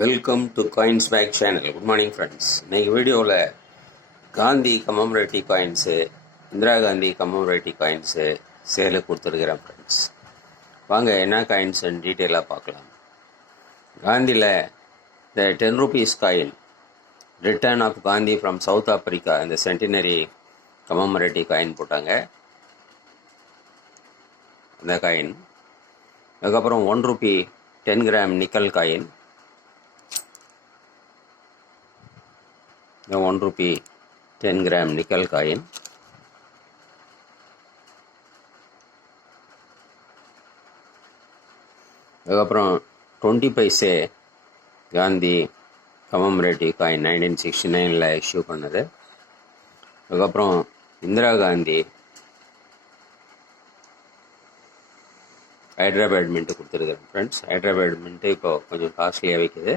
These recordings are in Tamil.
Welcome to coins pack channel. Good morning friends. இன்றைக்கி வீடியோவில் Gandhi commemorative coins, Indira Gandhi commemorative coins சேலுக்கு கொடுத்துருக்குறேன் ஃப்ரெண்ட்ஸ். வாங்க என்ன காயின்ஸுன்னு டீட்டெயிலாக பார்க்கலாம். காந்தியில் இந்த 10 rupees coin return of Gandhi from South Africa, இந்த சென்டினரி கமமரேட்டிவ் காயின் போட்டாங்க. அந்த காயின் அதுக்கப்புறம் 1 rupee 10 gram nickel coin, 1 rupee 10 gram nickel coin, அதுக்கப்புறம் 20 paise Gandhi commemorative coin 1969 issue பண்ணது. அதுக்கப்புறம் இந்திரா காந்தி ஹைதராபாத் மின்ட்டு கொடுத்துருக்குறேன் ஃப்ரெண்ட்ஸ். ஹைதராபாத் மின்ட்டு இப்போ கொஞ்சம் காஸ்ட்லியாக விற்குது.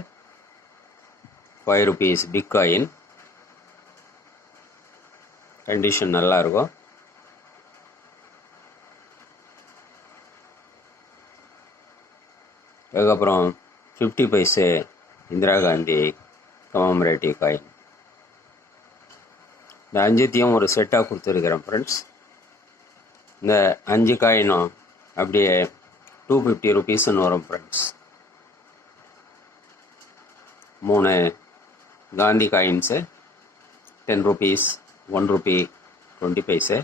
5 rupees பிக் காயின், கண்டிஷன் நல்லாயிருக்கும். அதுக்கப்புறம் 50 பைசே இந்திரா காந்தி கமமரேட்டிவ் காயின். இந்த 5த்தையும் ஒரு செட்டாக கொடுத்துருக்குறேன் ஃப்ரெண்ட்ஸ். இந்த 5 காயினும் அப்படியே 250 rupeesன்னு வரும் friends. 3 Gandhi coins 10 rupees, 1 rupee 20 paise.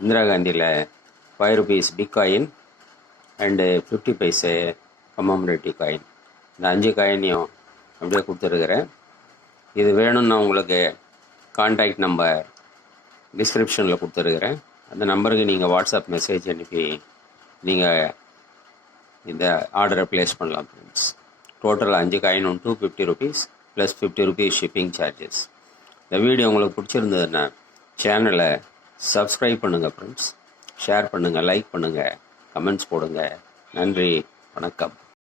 Indira காந்தியில் 5 rupees big coin and 50 paise commemorative coin. இந்த 5 காயினையும் அப்படியே கொடுத்துருக்குறேன். இது வேணும்னா உங்களுக்கு கான்டாக்ட் நம்பர் டிஸ்கிரிப்ஷனில் கொடுத்துருக்குறேன். அந்த நம்பருக்கு நீங்கள் வாட்ஸ்அப் மெசேஜ் அனுப்பி நீங்கள் இந்த ஆர்டரை ப்ளேஸ் பண்ணலாம் friends. Total 5 காயினும் 250 rupees plus 50 rupees shipping charges. இந்த வீடியோ உங்களுக்கு பிடிச்சிருந்ததுன்னா சேனலை சப்ஸ்கிரைப் பண்ணுங்கள் ஃப்ரெண்ட்ஸ். ஷேர் பண்ணுங்கள், லைக் பண்ணுங்கள், கமெண்ட்ஸ் போடுங்க. நன்றி, வணக்கம்.